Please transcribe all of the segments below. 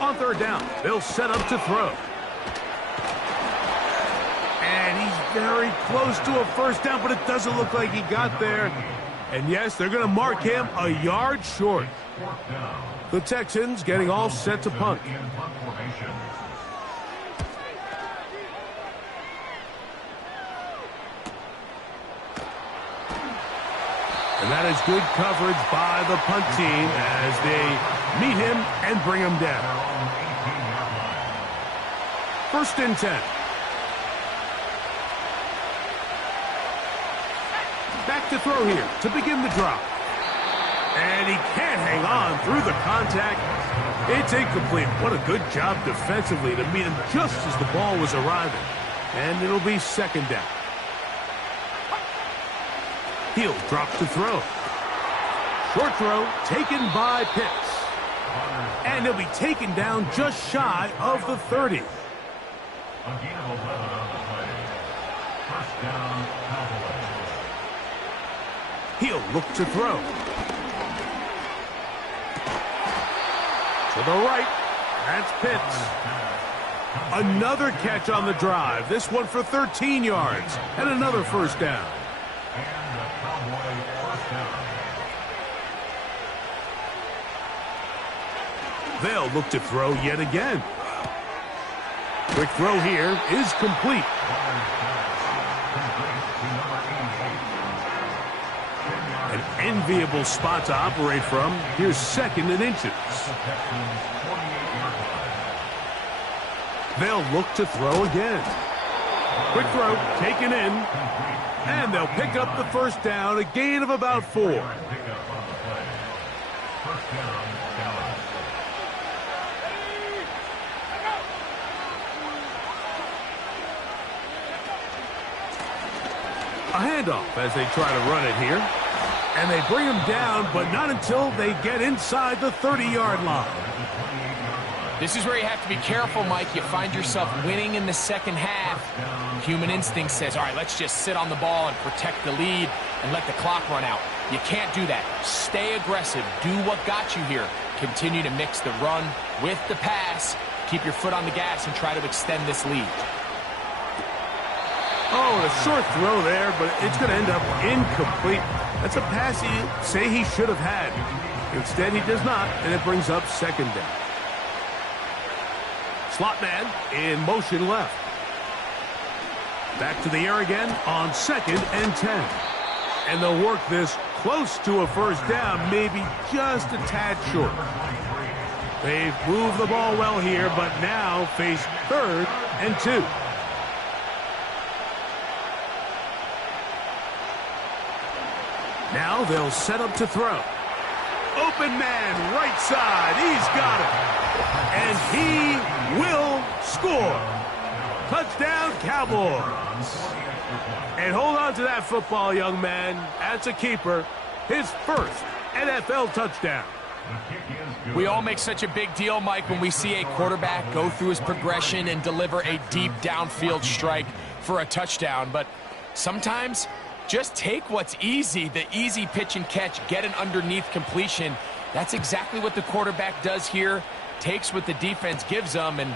On third down, they'll set up to throw. And he's very close to a first down, but it doesn't look like he got there. And yes, they're going to mark him a yard short. The Texans getting all set to punt. And that is good coverage by the punt team as they meet him and bring him down. 1st and 10. Back to throw here to begin the drop. And he can't hang on through the contact. It's incomplete. What a good job defensively to meet him just as the ball was arriving. And it'll be 2nd down. He'll drop to throw. Short throw taken by Pitts. And he'll be taken down just shy of the 30. He'll look to throw. To the right. That's Pitts. Another catch on the drive. This one for 13 yards. And another 1st down. They'll look to throw yet again. Quick throw here is complete. An enviable spot to operate from. Here's 2nd and inches. They'll look to throw again. Quick throw taken in. And they'll pick up the 1st down, a gain of about 4. A handoff as they try to run it here. And they bring him down, but not until they get inside the 30-yard line. This is where you have to be careful, Mike. You find yourself winning in the 2nd half. Human instinct says, all right, let's just sit on the ball and protect the lead and let the clock run out. You can't do that. Stay aggressive. Do what got you here. Continue to mix the run with the pass. Keep your foot on the gas and try to extend this lead. Oh, and a short throw there, but it's going to end up incomplete. That's a pass he say he should have had. Instead, he does not, and it brings up 2nd down. Slot man in motion left. Back to the air again on 2nd and 10. And they'll work this close to a 1st down, maybe just a tad short. They've moved the ball well here, but now face 3rd and 2. Now they'll set up to throw. Open man, right side. He's got it. And he will score. Touchdown, Cowboys. And hold on to that football, young man. That's a keeper. His 1st NFL touchdown. We all make such a big deal, Mike, when we see a quarterback go through his progression and deliver a deep downfield strike for a touchdown. But sometimes just take what's easy, the easy pitch and catch, get an underneath completion. That's exactly what the quarterback does here, takes what the defense gives them, and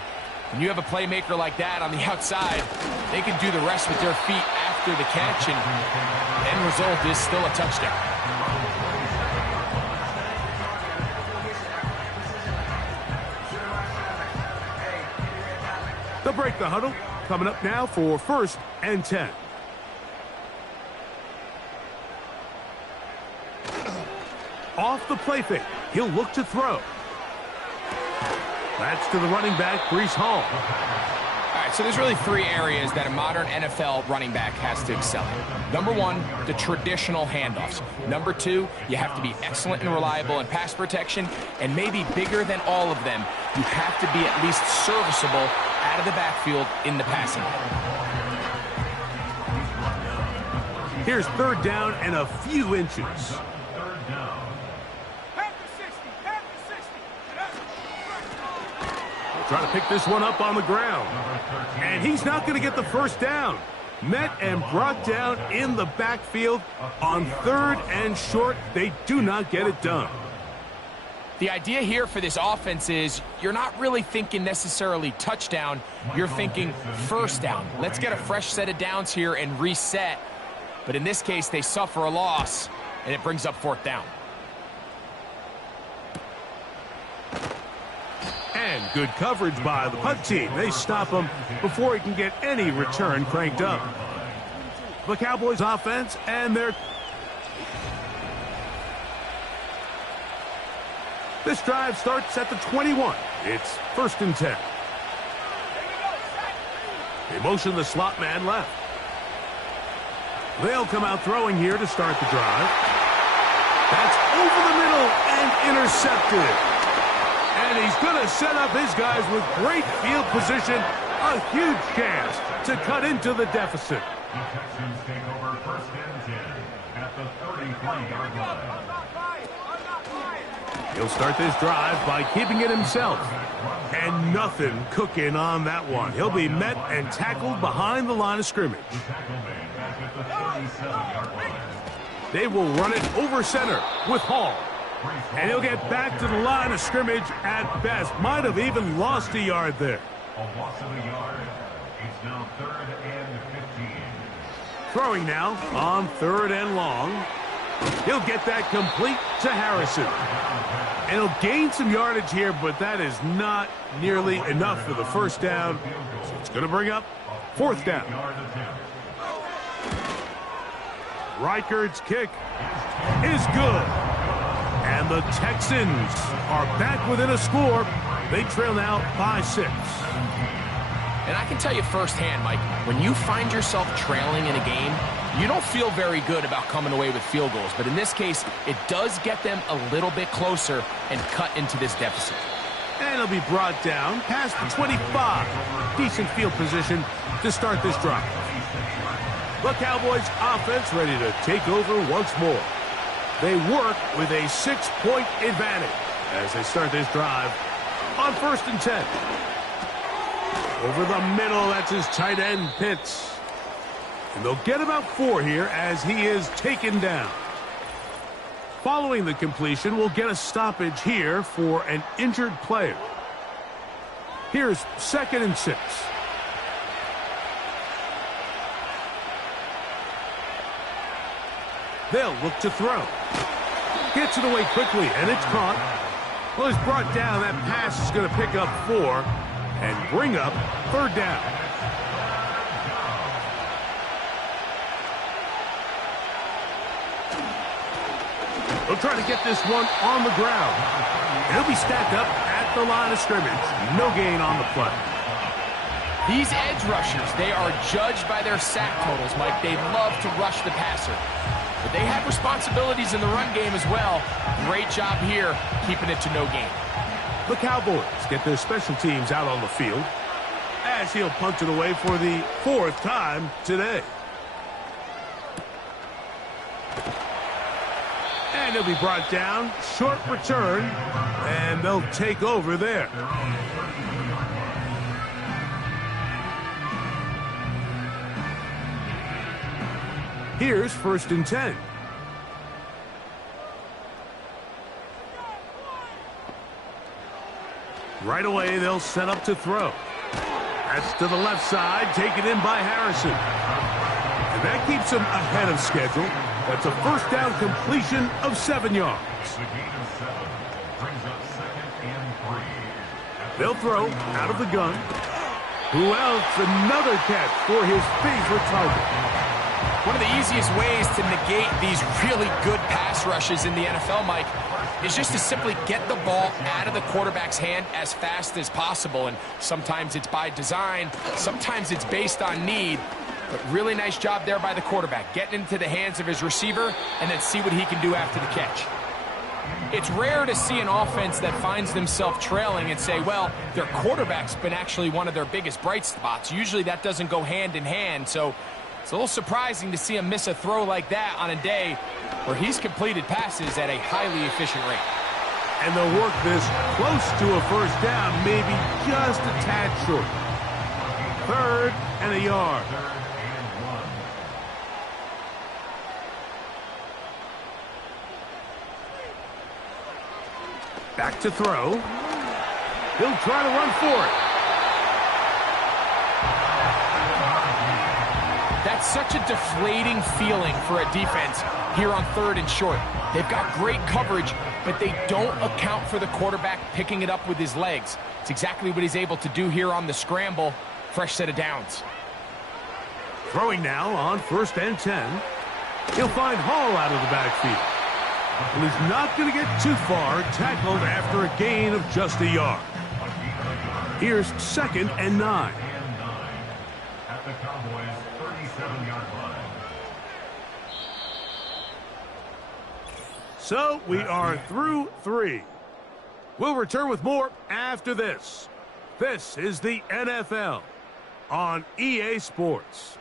when you have a playmaker like that on the outside, they can do the rest with their feet after the catch, and the end result is still a touchdown. They'll break the huddle. Coming up now for 1st and 10. Off the play fake. He'll look to throw. That's to the running back, Breece Hall. All right, so there's really 3 areas that a modern NFL running back has to excel in. Number 1, the traditional handoffs. Number 2, you have to be excellent and reliable in pass protection. And maybe bigger than all of them, you have to be at least serviceable out of the backfield in the passing game. Here's 3rd down and a few inches. Trying to pick this one up on the ground. And he's not going to get the 1st down. Met and brought down in the backfield on 3rd and short. They do not get it done. The idea here for this offense is you're not really thinking necessarily touchdown. You're thinking first down. Let's get a fresh set of downs here and reset. But in this case, they suffer a loss, and it brings up fourth down. And good coverage by the punt team. They stop him before he can get any return cranked up. The Cowboys offense and their... This drive starts at the 21. It's 1st and 10. They motion the slot man left. They'll come out throwing here to start the drive. That's over the middle and intercepted. And he's going to set up his guys with great field position. A huge chance to cut into the deficit. The Texans take over 1st and 10 at the 33-yard line. He'll start this drive by keeping it himself. And nothing cooking on that one. He'll be met and tackled behind the line of scrimmage. They will run it over center with Hall. And he'll get back to the line of scrimmage at best. Might have even lost a yard there. A loss of a yard. It's now 3rd and 15. Throwing now on 3rd and long. He'll get that complete to Harrison. And he'll gain some yardage here, but that is not nearly enough for the first down. So it's going to bring up 4th down. Reichard's kick is good. And the Texans are back within a score. They trail now by 6. And I can tell you firsthand, Mike, when you find yourself trailing in a game, you don't feel very good about coming away with field goals. But in this case, it does get them a little bit closer and cut into this deficit. And he'll be brought down past the 25. Decent field position to start this drive. The Cowboys offense ready to take over once more. They work with a 6-point advantage as they start this drive on 1st and 10. Over the middle, that's his tight end, Pitts. And they'll get about 4 here as he is taken down. Following the completion, we'll get a stoppage here for an injured player. Here's 2nd and 6. They'll look to throw. Gets it away quickly, and it's caught. Well, it's brought down. That pass is going to pick up 4 and bring up 3rd down. They'll try to get this one on the ground. It'll be stacked up at the line of scrimmage. No gain on the play. These edge rushers, they are judged by their sack totals, Mike. They love to rush the passer. But they have responsibilities in the run game as well. Great job here, keeping it to no gain. The Cowboys get their special teams out on the field as he'll punt it away for the 4th time today. And he'll be brought down. Short return, and they'll take over there. Here's 1st and 10. Right away, they'll set up to throw. That's to the left side, taken in by Harrison. And that keeps him ahead of schedule. That's a 1st down completion of 7 yards. The gain of 7 brings up 2nd and 3. They'll throw out of the gun. Who else? Another catch for his favorite target. One of the easiest ways to negate these really good pass rushes in the NFL, Mike, is just to simply get the ball out of the quarterback's hand as fast as possible. And sometimes it's by design, sometimes it's based on need. But really nice job there by the quarterback, getting into the hands of his receiver and then see what he can do after the catch. It's rare to see an offense that finds themselves trailing and say, well, their quarterback's been actually one of their biggest bright spots. Usually that doesn't go hand in hand, so it's a little surprising to see him miss a throw like that on a day where he's completed passes at a highly efficient rate. And they'll work this close to a 1st down, maybe just a tad short. 3rd and a yard. Back to throw. He'll try to run for it. That's such a deflating feeling for a defense here on 3rd and short. They've got great coverage, but they don't account for the quarterback picking it up with his legs. It's exactly what he's able to do here on the scramble. Fresh set of downs. Throwing now on 1st and 10. He'll find Hall out of the backfield. And he's not going to get too far, tackled after a gain of just a yard. Here's 2nd and 9. At the Cowboys' 37-yard line. So we are through 3. We'll return with more after this. This is the NFL on EA Sports.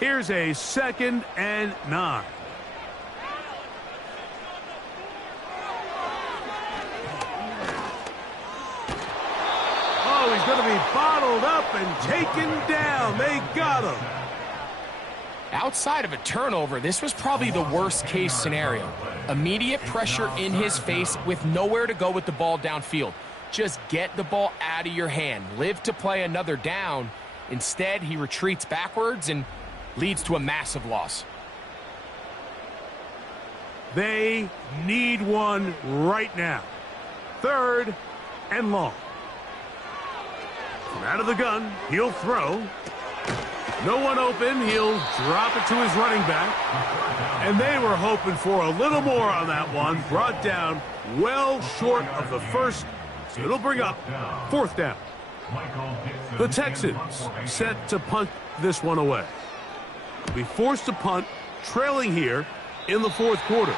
Here's a 2nd and 9. Oh, he's going to be bottled up and taken down. They got him. Outside of a turnover, this was probably the worst-case scenario. Immediate pressure in his face with nowhere to go with the ball downfield. Just get the ball out of your hand. Live to play another down. Instead, he retreats backwards and leads to a massive loss. They need one right now. 3rd and long. From out of the gun, he'll throw. No one open. He'll drop it to his running back. And they were hoping for a little more on that one. Brought down well short of the first. So it'll bring up 4th down. The Texans set to punt this one away. We forced to punt, trailing here in the 4th quarter.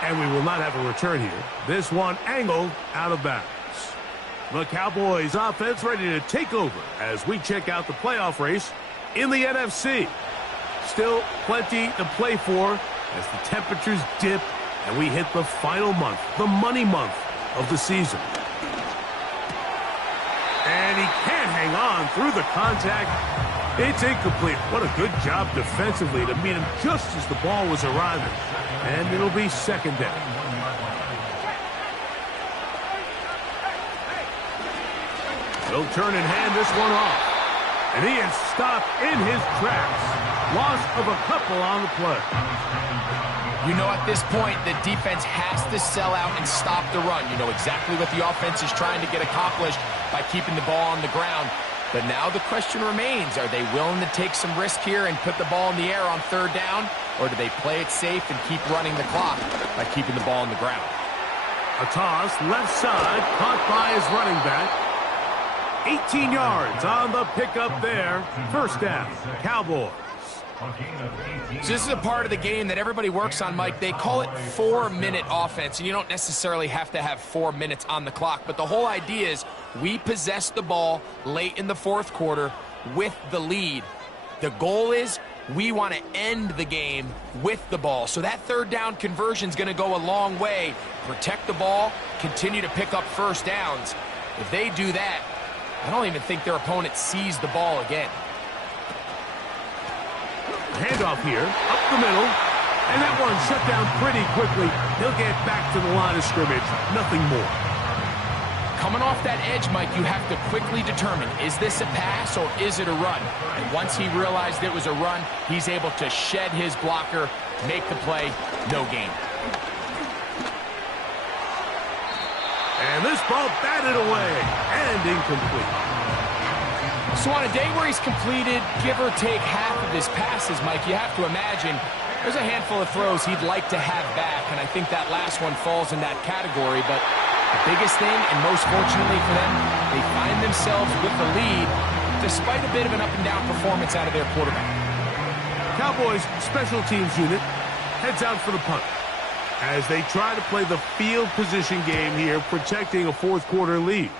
And we will not have a return here. This one angled out of bounds. The Cowboys offense ready to take over as we check out the playoff race in the NFC. Still plenty to play for as the temperatures dip and we hit the final month, the money month of the season. And he can't hang on through the contact. It's incomplete. What a good job defensively to meet him just as the ball was arriving. And it'll be 2nd down. He'll turn and hand this one off. And he is stopped in his tracks. Loss of a couple on the play. You know, at this point, the defense has to sell out and stop the run. You know exactly what the offense is trying to get accomplished by keeping the ball on the ground. But now the question remains, are they willing to take some risk here and put the ball in the air on 3rd down? Or do they play it safe and keep running the clock by keeping the ball on the ground? A toss, left side, caught by his running back. 18 yards on the pickup there. 1st down, Cowboys. So this is a part of the game that everybody works on, Mike. They call it 4-minute offense, and you don't necessarily have to have 4 minutes on the clock. But the whole idea is we possess the ball late in the 4th quarter with the lead. The goal is we want to end the game with the ball. So that 3rd down conversion is going to go a long way. Protect the ball, continue to pick up 1st downs. If they do that, I don't even think their opponent sees the ball again. Handoff here, up the middle, and that one shut down pretty quickly. He'll get back to the line of scrimmage, nothing more. Coming off that edge, Mike, you have to quickly determine, is this a pass or is it a run? And once he realized it was a run, he's able to shed his blocker, make the play, no gain. And this ball batted away and incomplete. So on a day where he's completed, give or take half of his passes, Mike, you have to imagine there's a handful of throws he'd like to have back, and I think that last one falls in that category. But the biggest thing, and most fortunately for them, they find themselves with the lead despite a bit of an up-and-down performance out of their quarterback. Cowboys special teams unit heads out for the punt as they try to play the field position game here, protecting a 4th quarter lead.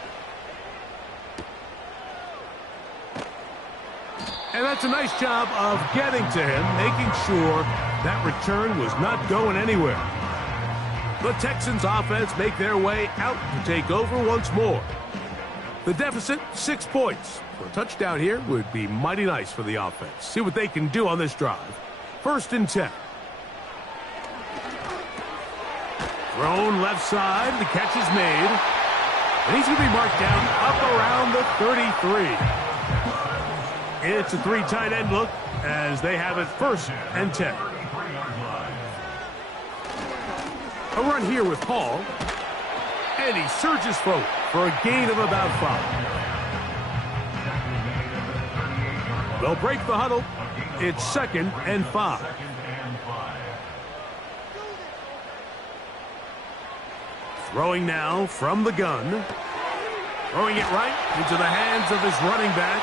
And that's a nice job of getting to him, making sure that return was not going anywhere. The Texans offense make their way out to take over once more. The deficit, 6 points. For a touchdown here would be mighty nice for the offense. See what they can do on this drive. 1st and 10. Thrown left side. The catch is made. And he's going to be marked down up around the 33. It's a 3 tight end look as they have it 1st and 10. A run here with Hall. And he surges forward for a gain of about 5. They'll break the huddle. It's 2nd and 5. Throwing now from the gun. Throwing it right into the hands of his running back.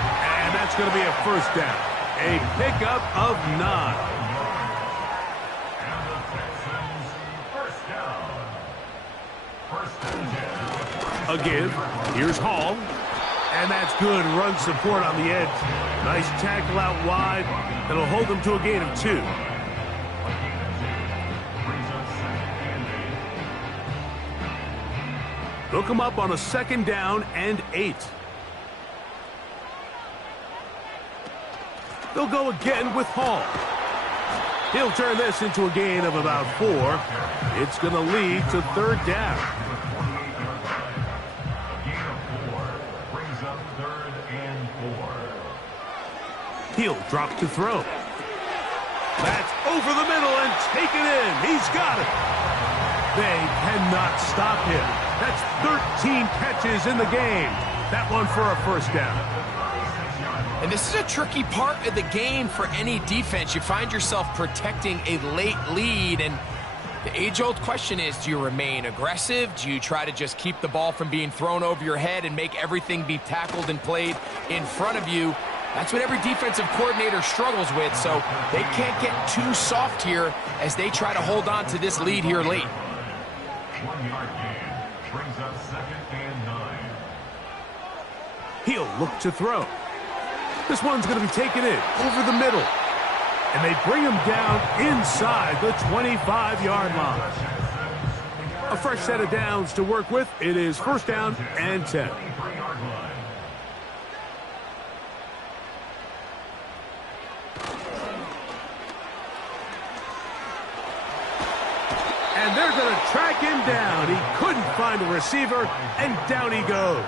And that's going to be a 1st down. A pickup of 9. And the Texans, 1st down. 1st and 10. A give. Here's Hall. And that's good run support on the edge. Nice tackle out wide. That'll hold them to a gain of 2. They'll come up on a 2nd down and 8. They'll go again with Hall. He'll turn this into a gain of about 4. It's going to lead to 3rd down. He'll drop to throw. That's over the middle and taken in. He's got it. They cannot stop him. That's 13 catches in the game. That one for a 1st down. And this is a tricky part of the game for any defense. You find yourself protecting a late lead, and the age-old question is, do you remain aggressive? Do you try to just keep the ball from being thrown over your head and make everything be tackled and played in front of you? That's what every defensive coordinator struggles with, so they can't get too soft here as they try to hold on to this lead here late. 1-yard gain brings up 2nd and 9. He'll look to throw. This one's going to be taken in over the middle. And they bring him down inside the 25-yard line. A fresh set of downs to work with. It is 1st down and 10. And they're going to track him down. He couldn't find a receiver, and down he goes.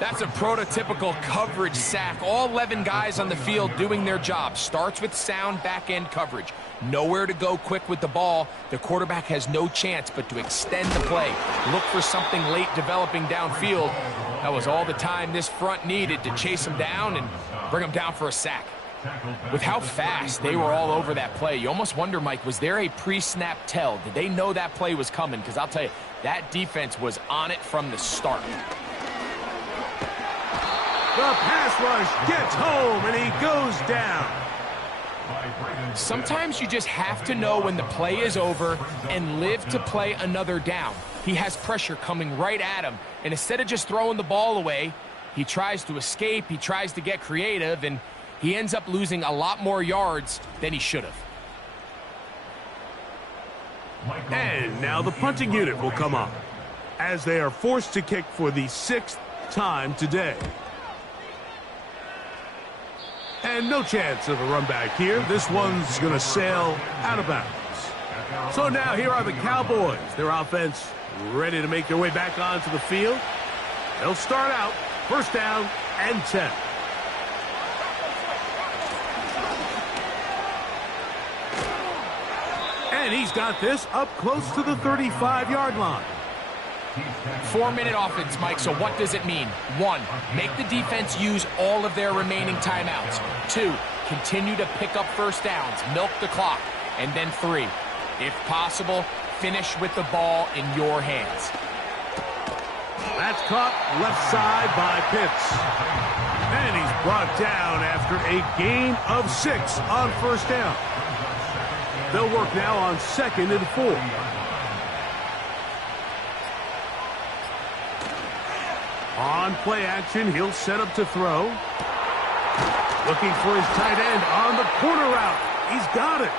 That's a prototypical coverage sack. All 11 guys on the field doing their job. Starts with sound back-end coverage. Nowhere to go quick with the ball. The quarterback has no chance but to extend the play. Look for something late developing downfield. That was all the time this front needed to chase him down and bring him down for a sack. With how fast they were all over that play, you almost wonder, Mike, was there a pre-snap tell? Did they know that play was coming? Because I'll tell you, that defense was on it from the start. The pass rush gets home, and he goes down. Sometimes you just have to know when the play is over and live to play another down. He has pressure coming right at him, and instead of just throwing the ball away, he tries to escape, he tries to get creative, and he ends up losing a lot more yards than he should have. And now the punting unit will come on as they are forced to kick for the 6th time today. And no chance of a run back here. This one's going to sail out of bounds. So now here are the Cowboys. Their offense ready to make their way back onto the field. They'll start out 1st down and 10. And he's got this up close to the 35-yard line. 4-minute offense, Mike, so what does it mean? 1, make the defense use all of their remaining timeouts. 2, continue to pick up 1st downs, milk the clock. And then 3, if possible, finish with the ball in your hands. That's caught left side by Pitts. And he's brought down after a gain of 6 on 1st down. They'll work now on 2nd and 4. On play action, he'll set up to throw. Looking for his tight end on the corner route. He's got it.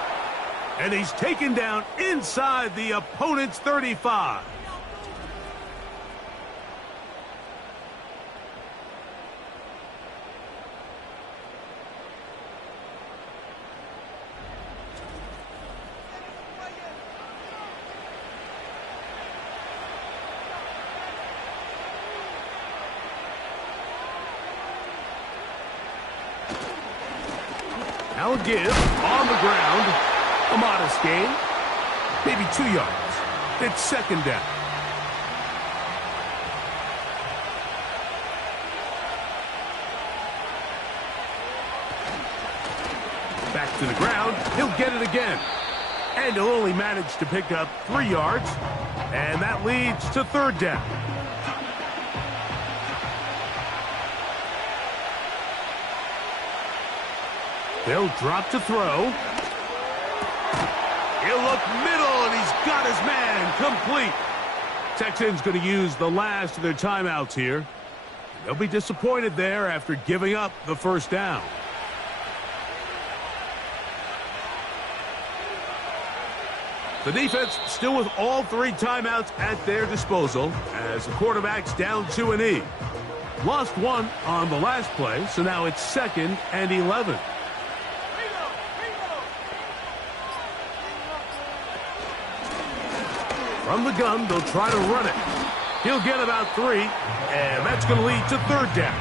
And he's taken down inside the opponent's 35. Now a give on the ground. A modest gain. Maybe 2 yards. It's second down. Back to the ground. He'll get it again. And he'll only manage to pick up 3 yards. And that leads to third down. They'll drop to throw. He'll look middle, and he's got his man complete. Texans going to use the last of their timeouts here. They'll be disappointed there after giving up the first down. The defense still with all 3 timeouts at their disposal as the quarterback's down to a knee. Lost 1 on the last play, so now it's 2nd and 11. From the gun, they'll try to run it. He'll get about 3, and that's going to lead to third down.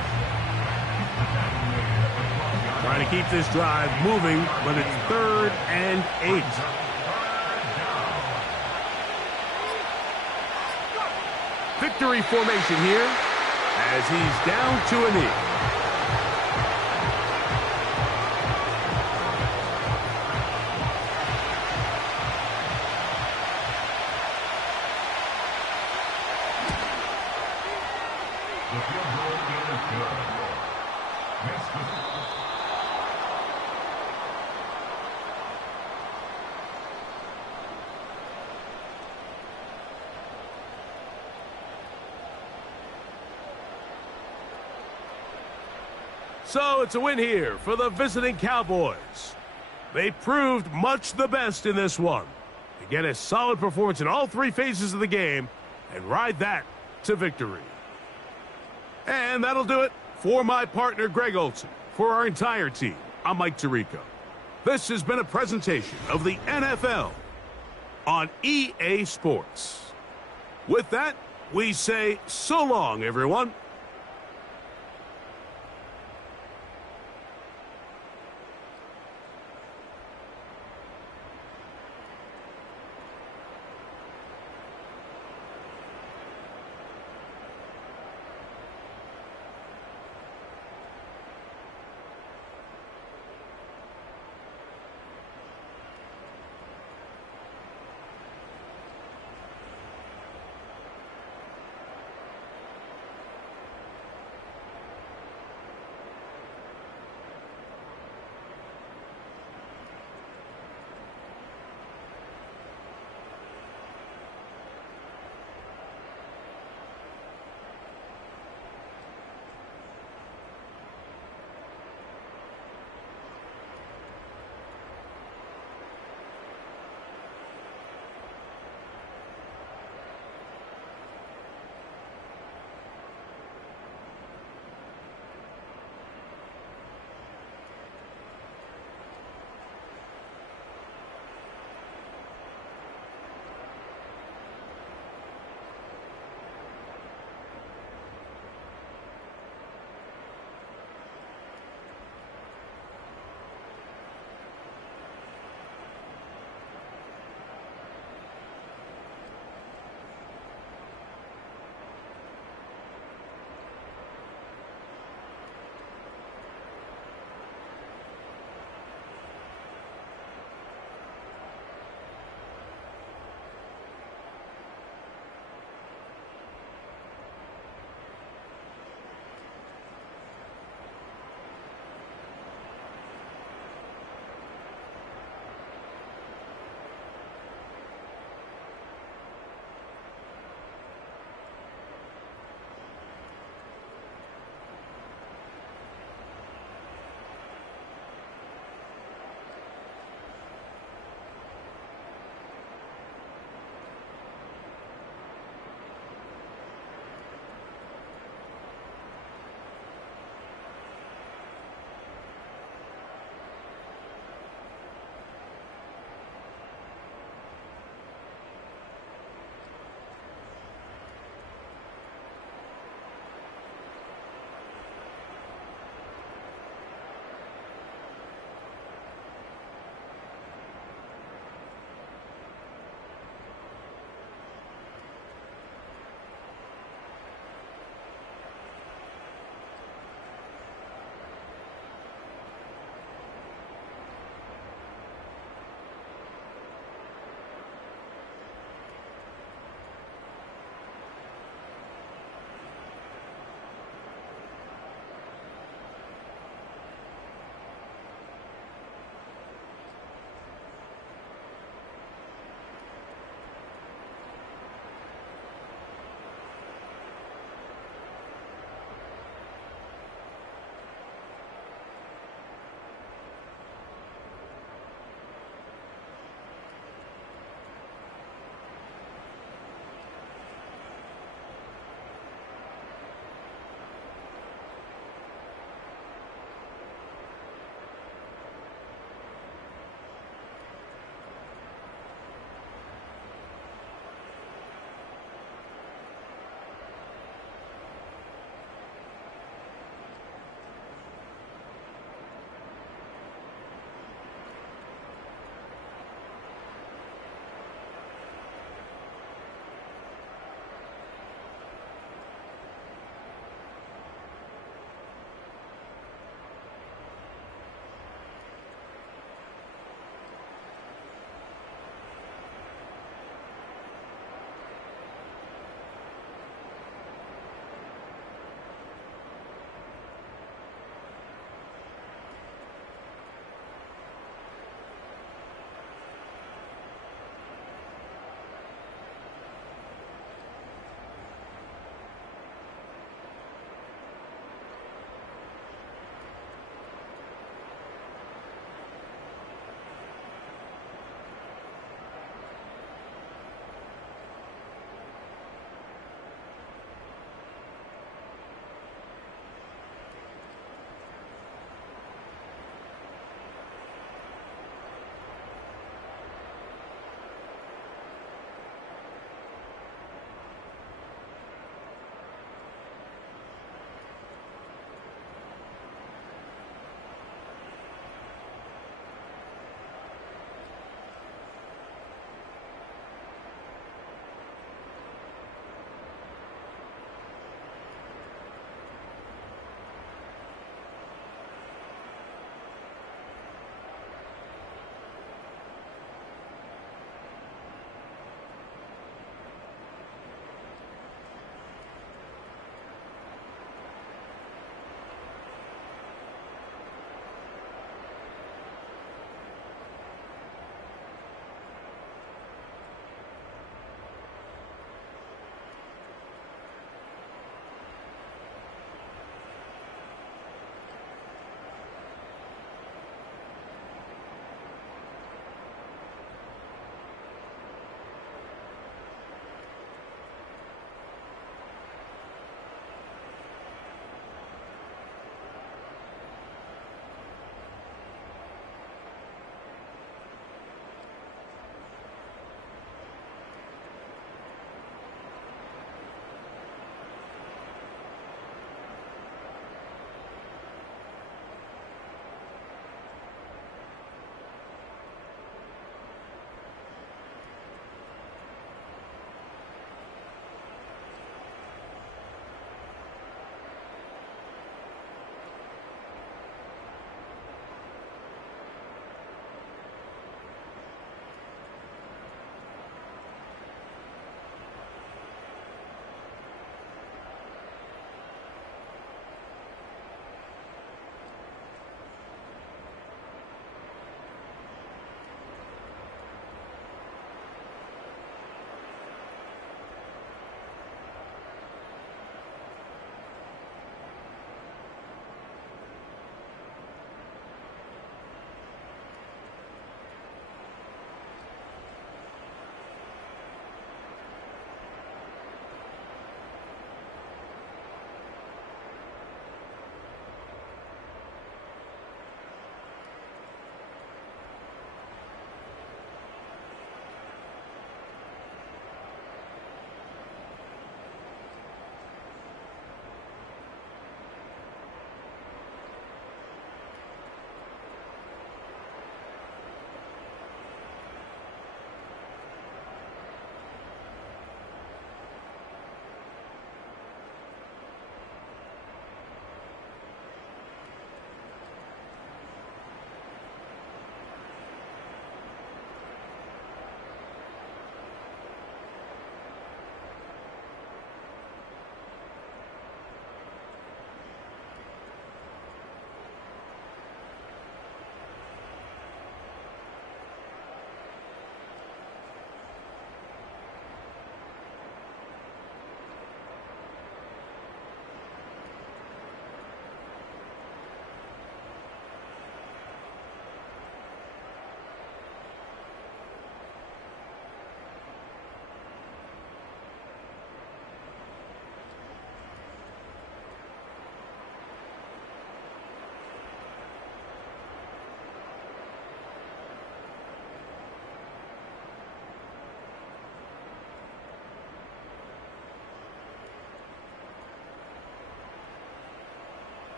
Trying to keep this drive moving, but it's 3rd and 8. Victory formation here as he's down to a knee. So it's a win here for the visiting Cowboys. They proved much the best in this one. They get a solid performance in all 3 phases of the game and ride that to victory. And that'll do it for my partner, Greg Olson. For our entire team, I'm Mike Tirico. This has been a presentation of the NFL on EA Sports. With that, we say so long, everyone.